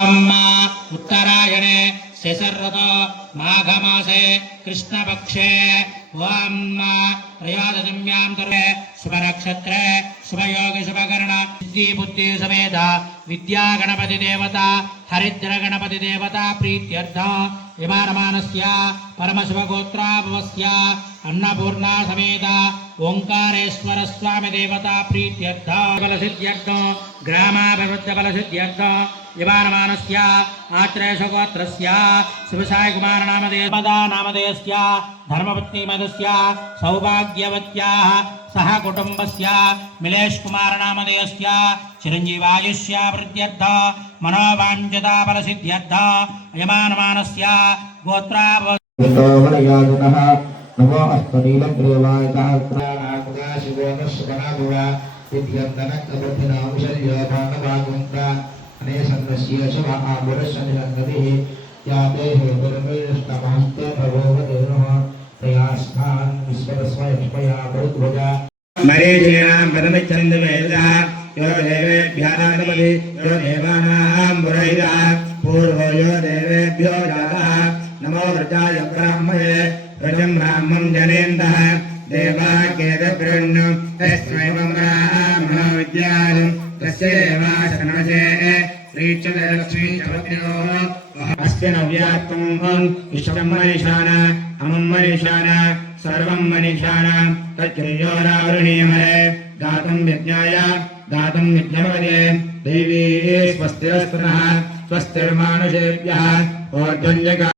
उत्तरायणे शशर्ऋतो माघमासे कृष्णपक्षे ओम त्रयोदश्यां तर्वे शुभनक्षत्रे शुभयोगे शुभकर्ण सिद्धि बुद्धि समेत विद्या गणपति देवता हरिद्र गणपति देवता प्रीत्यर्थ विमानमानस्य परमशिवगोत्राभवस्य अन्नपूर्णा समेत ओंकारेश्वर स्वामी देवता प्रीत्यर्थ बलसिद्ध्यर्थ ग्रामाभिवृद्ध बलसिद्ध्यर्थ विमानमानस्य आत्रेयसगोत्रस्य शिवसाई कुमार नामधेयस्य धर्मपत्नी मदस्य सौभाग्यवत्याः सह कुटुंबस्य मिलेश कुमार नामधेयस्य चिरंजीवायुष्यावृद्ध्यर्थ मनोवाञ्छिता फलसिद्ध्यर्थ यमानमानस्य गोत्रावतः नमो अस्तनीलग्रीवाय सहस्राणाकुला शिवोनस्वनागुणा विद्यन्तनकबुद्धिनामुशल्योभागभागुन्ता अनेसन्नस्य शिव आबुरसनिरङ्गतिः या देहे परमेष्टमहस्ते भगवते नमः तयास्मान् विश्वस्वयक्ष्मया भरुद्भुजा नरेचेनां पदमिच्छन्दवेदः यो देवेभ्यः नमति यो देवानां पुरोहितः पूर्वो यो देवेभ्यो जातः नमो वृताय ब्राह्मणे रजं ब्राह्मं जनेन्दः देवाकेतगृह्णं तस्मै ब्राह्मणो विद्यालं तस्य देवासनसे श्रीचलक्ष्मी चवत्योः अस्य नव्यात्मं इष्टं मनीषाण अमं मनीषाण सर्वं मनीषाण तच्चयोरावृणीमहे गातं यज्ञाय गातं यज्ञपदे देवी स्वस्तिरस्तुनः स्वस्तिर्मानुषेभ्यः ओर्ध्वञ्जगा